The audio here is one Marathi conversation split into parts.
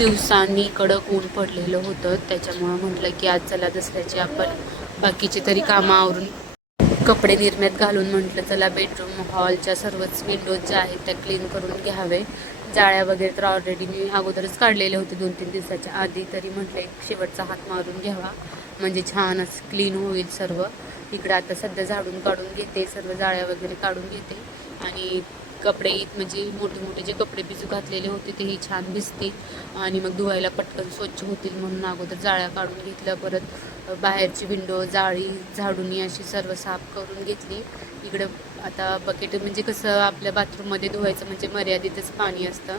दिवसांनी कडक ऊन पडलेलं होतं. त्याच्यामुळं म्हटलं की आज चला दसऱ्याची आपण बाकीची तरी कामं आवरून कपडे निर्म्यात घालून म्हटलं चला बेडरूम हॉलच्या सर्वच विंडोज ज्या आहेत त्या क्लीन करून घ्यावे. जाळ्या वगैरे तर ऑलरेडी मी अगोदरच काढलेले होते दोन तीन दिवसाच्या आधी. तरी म्हटलं एक शेवटचा हात मारून घ्यावा. म्हणजे छान असं क्लीन होईल सर्व. इकडं आता सध्या झाडून काढून घेते सर्व जाळ्या वगैरे काढून घेते. आणि कपडे म्हणजे मोठे मोठे जे कपडे भिजू घातलेले होते तेही छान भिजतील. आणि मग धुवायला पटकन स्वच्छ होतील म्हणून अगोदर जाळ्या काढून घेतल्या. परत बाहेरची विंडो जाळी झाडूनी अशी सर्व साफ करून घेतली. इकडं आता बकेट म्हणजे कसं आपल्या बाथरूममध्ये धुवायचं म्हणजे मर्यादितच पाणी असतं.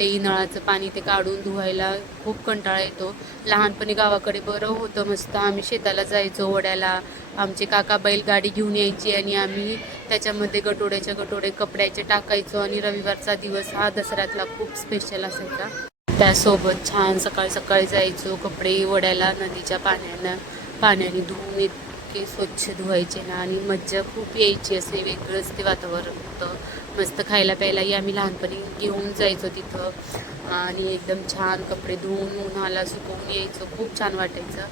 ते नळाचं पाणी ते काढून धुवायला खूप कंटाळा येतो. लहानपणी गावाकडे बरं होतं मस्त. आम्ही शेताला जायचो वड्याला. आमचे काका बैलगाडी घेऊन यायची आणि आम्ही त्याच्यामध्ये गटोड्याच्या गटोडे कपड्याचे टाकायचो आणि रविवारचा दिवस हा दसऱ्यातला खूप स्पेशल असायचा. त्यासोबत छान सकाळी सकाळी जायचो कपडे वड्याला नदीच्या पाण्यानं पाण्याने धुवून इतके स्वच्छ धुवायचे ना आणि मज्जा खूप यायची असे वेगळंच ते वातावरण होतं. मस्त खायला प्यायलाही आम्ही लहानपणी घेऊन जायचो तिथं. आणि एकदम छान कपडे धुवून उन्हाला सुकवून यायचो. खूप छान वाटायचं.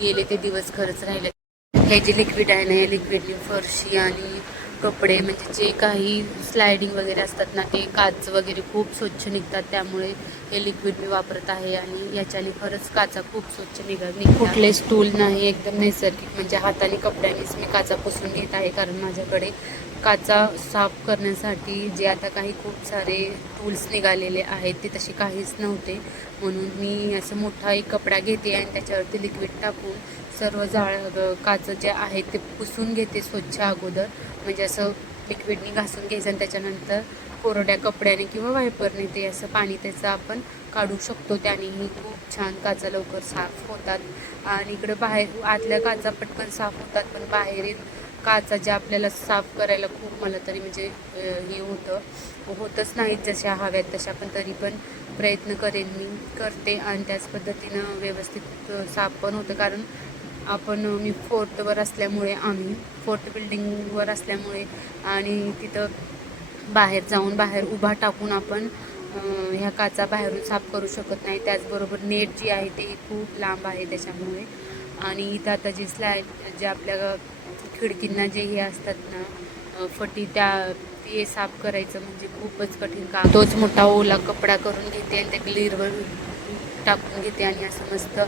गेले ते दिवस खरंच राहिले. हे जे लिक्विड आहे ना हे लिक्विडनी फरशी आणि कपडे म्हणजे जे काही स्लायडिंग वगैरे असतात ना ते काच वगैरे खूप स्वच्छ निघतात. त्यामुळे हे लिक्विड मी वापरत आहे आणि याच्याने खरंच काचा खूप स्वच्छ निघा निघतात. कुठले स्टूल नाही एकदम नैसर्गिक. म्हणजे हाताने कपड्यानेच मी काचा पुसून घेत आहे कारण माझ्याकडे काचा साफ करण्यासाठी जे आता काही खूप सारे टूल्स निघालेले आहेत ते तसे काहीच नव्हते. म्हणून मी असं मोठा एक कपडा घेते आणि त्याच्यावरती लिक्विड टाकून सर्व जाळ काचं जे आहे ते पुसून घेते स्वच्छ अगोदर. म्हणजे असं लिक्विडनी घासून घ्यायचं आणि त्याच्यानंतर कोरड्या कपड्याने किंवा वायपरने ते असं पाणी त्याचं आपण काढू शकतो. त्यानेही खूप छान काचा लवकर साफ होतात. आणि इकडं बाहेर आतल्या काचा पटकन साफ होतात पण बाहेरील काचा ज्या आपल्याला साफ करायला खूप मला तरी म्हणजे हे होतं. होतच नाहीत जशा हव्यात तशा पण तरी पण प्रयत्न करेन मी करते. आणि त्याच पद्धतीनं व्यवस्थित साफ पण होतं. कारण आपण मी फोर्थवर असल्यामुळे आम्ही फोर्थ बिल्डिंगवर असल्यामुळे आणि तिथं बाहेर जाऊन बाहेर उभा टाकून आपण ह्या काचा बाहेरून साफ करू शकत नाही. त्याचबरोबर नेट जी आहे ते खूप लांब आहे त्याच्यामुळे. आणि इथं आता जे स्लाय जे आपल्या खिडकींना जे हे असतात ना फटी त्या ते साफ करायचं म्हणजे खूपच कठीण काम. तोच मोठा ओला कपडा करून घेते आणि त्या क्लिअरवर टाकून घेते आणि असं मस्त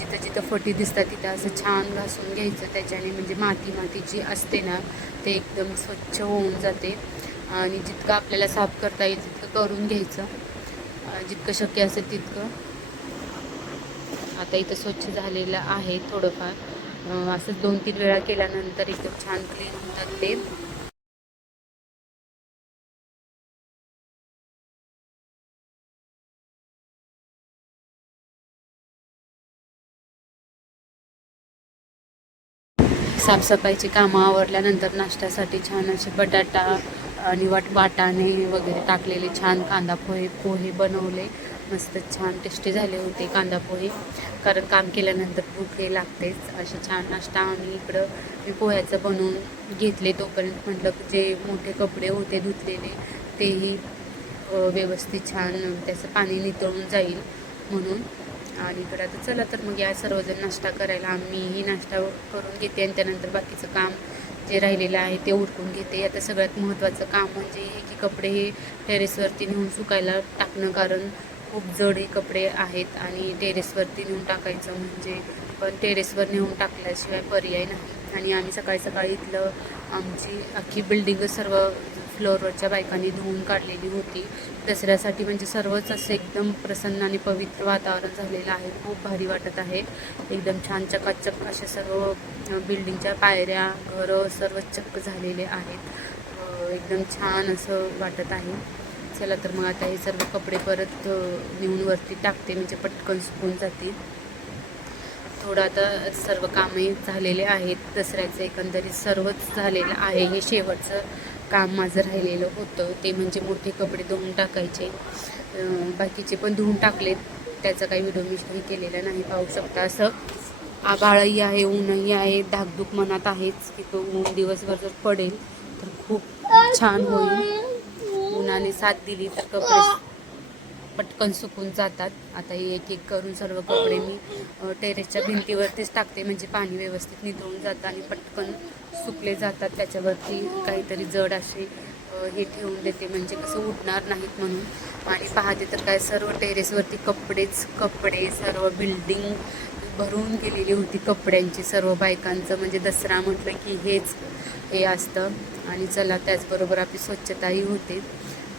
जिथं जिथं फटी दिसतात तिथं असं छान घासून घ्यायचं. त्याच्याने म्हणजे माती माती जी असते ना ते एकदम स्वच्छ होऊन जाते. आणि जितकं आपल्याला साफ करता येईल तितकं करून घ्यायचं. जितकं शक्य असेल तितकं. आता इथं स्वच्छ झालेलं आहे थोडंफार. असंच असं दोन तीन वेळा केल्यानंतर एकदम छान क्लीन होतात ते. साफसफाईची कामं आवरल्यानंतर नाश्त्यासाठी छान असे बटाटा आणि वाट वाटाणे वगैरे टाकलेले छान कांदा पोहे पोहे बनवले. मस्त छान टेस्टी झाले होते कांदा पोहे. कारण काम केल्यानंतर भूक हे लागतेच. असे छान नाश्ता आणि इकडं मी पोह्याचं बनवून घेतले तोपर्यंत म्हटलं जे मोठे कपडे होते धुतलेले तेही व्यवस्थित छान त्याचं पाणी नितळून जाईल म्हणून. आणि इकडं आता चला तर मग या सर्वजण नाश्ता करायला. आम्हीही नाश्ता करून घेते आणि त्यानंतर बाकीचं काम जे राहिलेलं आहे ते उरकून घेते. आता सगळ्यात महत्त्वाचं काम म्हणजे हे की कपडे हे टेरेसवरती नेऊन सुकायला टाकणं कारण खूप जड हे कपडे आहेत आणि टेरेसवरती नेऊन टाकायचं म्हणजे पण टेरेसवर नेऊन टाकल्याशिवाय पर्याय नाही. आणि आम्ही सकाळी सकाळी इथलं आमची अख्खी बिल्डिंग सर्व फ्लोअरवरच्या बायकांनी धुवून काढलेली होती. दसऱ्यासाठी म्हणजे सर्वच असं एकदम प्रसन्न आणि पवित्र वातावरण झालेलं आहे. खूप भारी वाटत आहे. एकदम छान चकाचक असे सर्व बिल्डिंगच्या पायऱ्या घरं सर्व चक्क झालेले आहेत. एकदम छान असं वाटत आहे. चला तर मग आता हे सर्व कपडे परत नेऊन वरती टाकते. म्हणजे पटकन सुकून जातील. थोडं आता सर्व कामे झालेले आहेत. दसऱ्याचं एकंदरीत सर्वच झालेलं आहे. हे शेवटचं काम माझं राहिलेलं होतं. ते म्हणजे मोठे कपडे धुवून टाकायचे. बाकीचे पण धुवून टाकलेत. त्याचा काही व्हिडिओ मी काही केलेला नाही पाहू शकता. असं आभाळही आहे ऊनही आहे धाकधूक मनात आहेच की तो ऊन दिवसभर जर पडेल तर खूप छान होईल. उन्हाने साथ दिली तर कपडे पटकन सुकून जातात. आता हे एक एक करून सर्व कपडे मी टेरेसच्या भिंतीवरतीच टाकते. म्हणजे पाणी व्यवस्थित निथळून जातं आणि पटकन सुकले जातात. त्याच्यावरती काहीतरी जड असे हे ठेवून देते. म्हणजे कसं उठणार नाहीत म्हणून. आणि पाहते तर काय सर्व टेरेसवरती कपडेच कपडे सर्व बिल्डिंग भरून गेलेली होती कपड्यांची. सर्व बायकांचं म्हणजे दसरा म्हटलं की हेच हे असतं. आणि चला त्याचबरोबर आपली स्वच्छताही होते.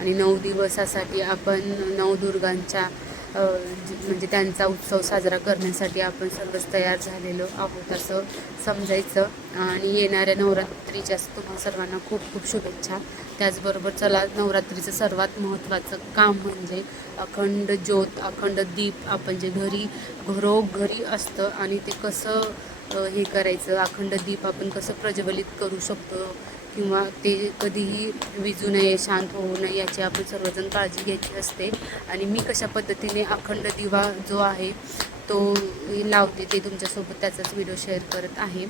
आणि नऊ दिवसासाठी आपण नवदुर्गांच्या म्हणजे त्यांचा उत्सव साजरा करण्यासाठी आपण सर्वच तयार झालेलो आहोत असं समजायचं. आणि येणाऱ्या नवरात्रीच्या तुम्हा सर्वांना खूप खूप शुभेच्छा. त्याचबरोबर चला नवरात्रीचं सर्वात महत्त्वाचं काम म्हणजे अखंड ज्योत अखंड दीप आपण जे घरी घरोघरी असतं आणि ते कसं हे करायचं अखंड दीप आपण कसं प्रज्वलित करू शकतो किंवा ते कधीही विजू नये शांत होऊ नये याची आपण सर्वजण काळजी घ्यायची असते. आणि मी कशा पद्धतीने अखंड दिवा जो आहे तो लावते ते तुमच्यासोबत त्याचाच व्हिडिओ शेअर करत आहे.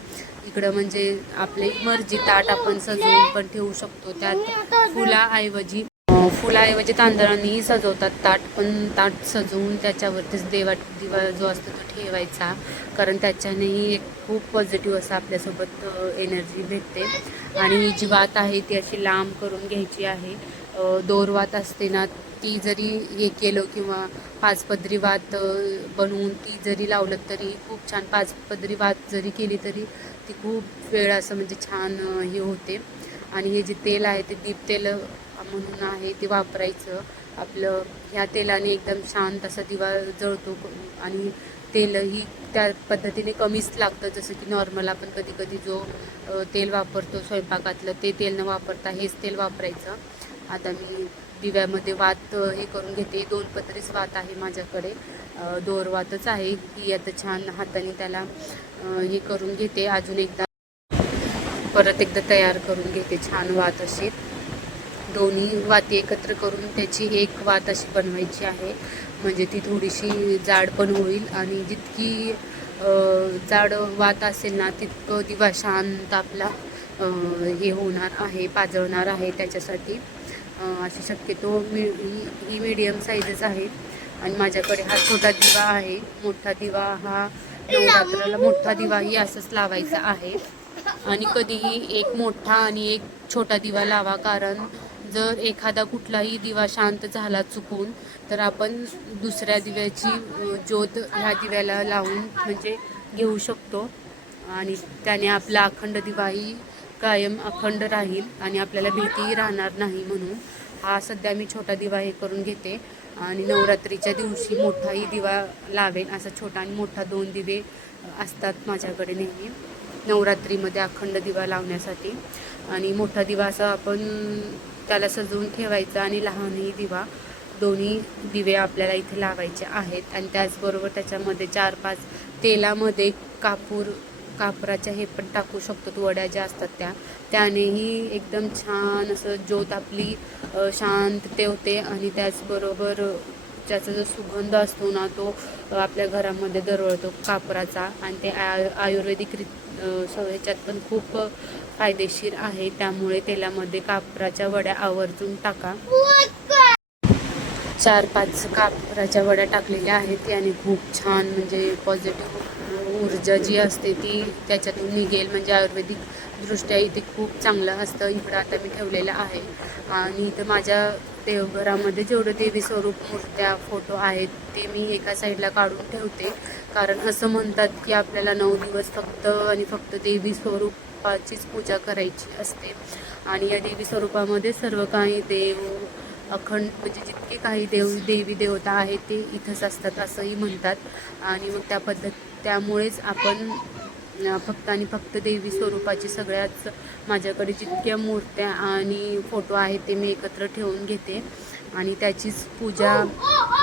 इकडं म्हणजे आपले मर्जी ताट आपण सजवून पण ठेवू शकतो. त्यात फुलाऐवजी फुलाऐवजी म्हणजे तांदळांनीही सजवतात. ताट पण ताट सजवून त्याच्यावरतीच देवा दिवा जो असतो तो ठेवायचा. कारण त्याच्यानेही एक खूप पॉझिटिव्ह असं आपल्यासोबत एनर्जी भेटते. आणि ही जी वात आहे ती अशी लांब करून घ्यायची आहे. दोरवात असते ना ती जरी हे केलं किंवा पाचपदरी वात बनवून ती जरी लावलं तरी खूप छान. पाचपदरी वात जरी केली तरी ती खूप वेळ असं म्हणजे छान हे होते. आणि हे जे तेल आहे ते दीप तेल म्हणून आहे ते वापरायचं. आपलं ह्या तेलाने एकदम शांत असा दिवा जळतो आणि तेलही त्या पद्धतीने कमीच लागतं. जसं की नॉर्मल आपण कधी कधी जो तेल वापरतो स्वयंपाकातलं ते तेल न वापरता हेच तेल वापरायचं. आता मी दिव्यामध्ये वात हे करून घेते. दोन पत्रीच वात आहे माझ्याकडे. दोर वातच आहे. ती आता छान हाताने त्याला हे करून घेते. अजून एकदा परत एकदा तयार करून घेते छान वात अशी. दोन्ही वाती एकत्र करून त्याची एक वात अशी बनवायची आहे. म्हणजे ती थोडीशी जाड पण होईल आणि जितकी जाड वात असेल ना तितकं दिवा शांत आपला हे होणार आहे पाजळणार आहे त्याच्यासाठी. अशी शक्यतो मी ही ही मीडियम साईजच आहे. आणि माझ्याकडे हा छोटा दिवा आहे. मोठा दिवा हा नवरात्राला मोठा दिवाही असंच लावायचा आहे. आणि कधीही एक मोठा आणि एक छोटा दिवा लावा कारण जर एखादा कुठलाही दिवा शांत झाला चुकून तर आपण दुसऱ्या दिव्याची ज्योत ह्या दिव्याला लावून म्हणजे घेऊ शकतो. आणि त्याने आपला अखंड दिवाही कायम अखंड राहील आणि आपल्याला भीतीही राहणार नाही म्हणून हा सध्या मी छोटा दिवा हे करून घेते. आणि नवरात्रीच्या दिवशी मोठाही दिवा लावेन असा छोटा आणि मोठा दोन दिवे असतात माझ्याकडे नेहमी. नवरात्रीमध्ये अखंड दिवा लावण्यासाठी. आणि मोठा दिवा असा आपण त्याला सजवून ठेवायचा आणि लहानही दिवा दोन्ही दिवे आपल्याला इथे लावायचे आहेत. आणि त्याचबरोबर त्याच्यामध्ये चार पाच तेलामध्ये कापूर कापराच्या हे पण टाकू शकतो. वड्या ज्या असतात त्या. त्यानेही एकदम छान असं ज्योत आपली शांततेवते शांत ठेवते. आणि त्याचबरोबर ज्याचा जो सुगंध असतो ना तो आपल्या घरामध्ये दरवळतो कापराचा. आणि ते आय आयुर्वेदिक रीत अ, ह्याच्यात पण खूप फायदेशीर आहे. त्यामुळे तेलामध्ये कापराच्या वड्या आवर्जून टाका. चार पाच कापराच्या वड्या टाकलेल्या आहेत. आणि खूप छान म्हणजे पॉझिटिव्ह ऊर्जा जी असते ती त्याच्यातून निघेल. म्हणजे आयुर्वेदिक दृष्ट्या इथे खूप चांगलं असतं. इकडं आता मी ठेवलेलं आहे. आणि इथं माझ्या देवघरामध्ये जेवढं देवी स्वरूप मूर्त्या फोटो आहेत ते मी एका साईडला काढून ठेवते. कारण असं म्हणतात की आपल्याला नऊ दिवस फक्त आणि फक्त देवी स्वरूपाचीच पूजा करायची असते. आणि या देवी स्वरूपामध्ये सर्व काही देव अखंड म्हणजे जितके काही देव देवी देवता आहेत ते इथंच असतात असंही म्हणतात. आणि मग त्या पद्धत त्यामुळेच आपण फक्त आणि फक्त देवी स्वरूपाची सगळ्याच माझ्याकडे जितक्या मूर्त्या आणि फोटो आहेत ते मी एकत्र ठेवून घेते. आणि त्याचीच पूजा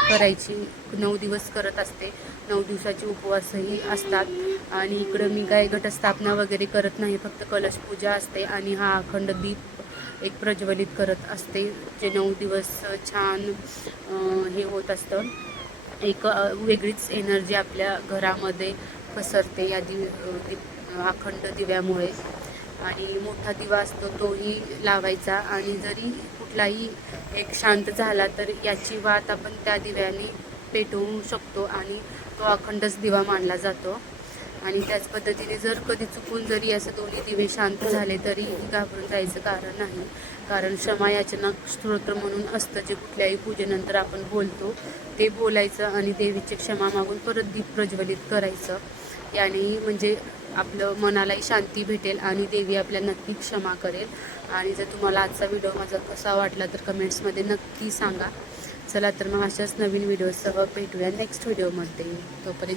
करायची नऊ दिवस करत असते. नऊ दिवसाचे उपवासही असतात. आणि इकडं मी काय घटस्थापना वगैरे करत नाही फक्त कलश पूजा असते. आणि हा अखंड दीप एक प्रज्वलित करत असते जे नऊ दिवस छान हे होत असतं. एक वेगळीच एनर्जी आपल्या घरामध्ये पसरते या दिव अखंड दिव्यामुळे. आणि मोठा दिवा असतो तोही लावायचा. आणि जरी कुठलाही एक शांत झाला तर याची वात आपण त्या दिव्याने पेटवू शकतो आणि तो अखंडच दिवा मानला जातो. आणि त्याच पद्धतीने जर कधी चुकून जरी असं दोन्ही दिवे शांत झाले तरी घाबरून जायचं कारण नाही. कारण क्षमा याचना स्तोत्र म्हणून असतं जे कुठल्याही पूजेनंतर आपण बोलतो. ते बोलायचं आणि देवीची क्षमा मागून परत दीप प्रज्वलित करायचं. याने म्हणजे आपलं मनालाही शांती भेटेल आणि देवी आपल्या नक्की क्षमा करेल. आणि जर तुम्हाला आजचा व्हिडिओ माझा कसा वाटला तर कमेंट्समध्ये नक्की सांगा. चला तर मग अशाच नवीन व्हिडिओसह भेटूया नेक्स्ट व्हिडिओमध्ये. तोपर्यंत